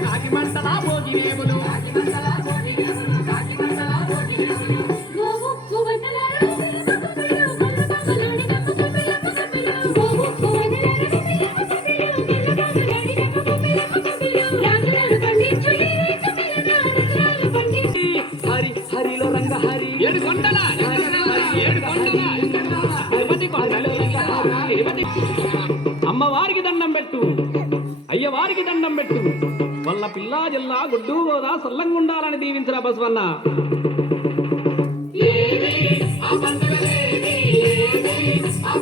కాకి మంటలా భోగి వేములు హరి హరిలో రంగ హరి ఏడు కొండల ఏడు కొండల అమ్మవారికి దండం పెట్టు, అయ్యవారికి దండం పెట్టు. వల్ల పిల్లా జిల్లా గుడ్డు గోదా సల్లంగా ఉండాలని దీవించిన బసవన్న. ఆ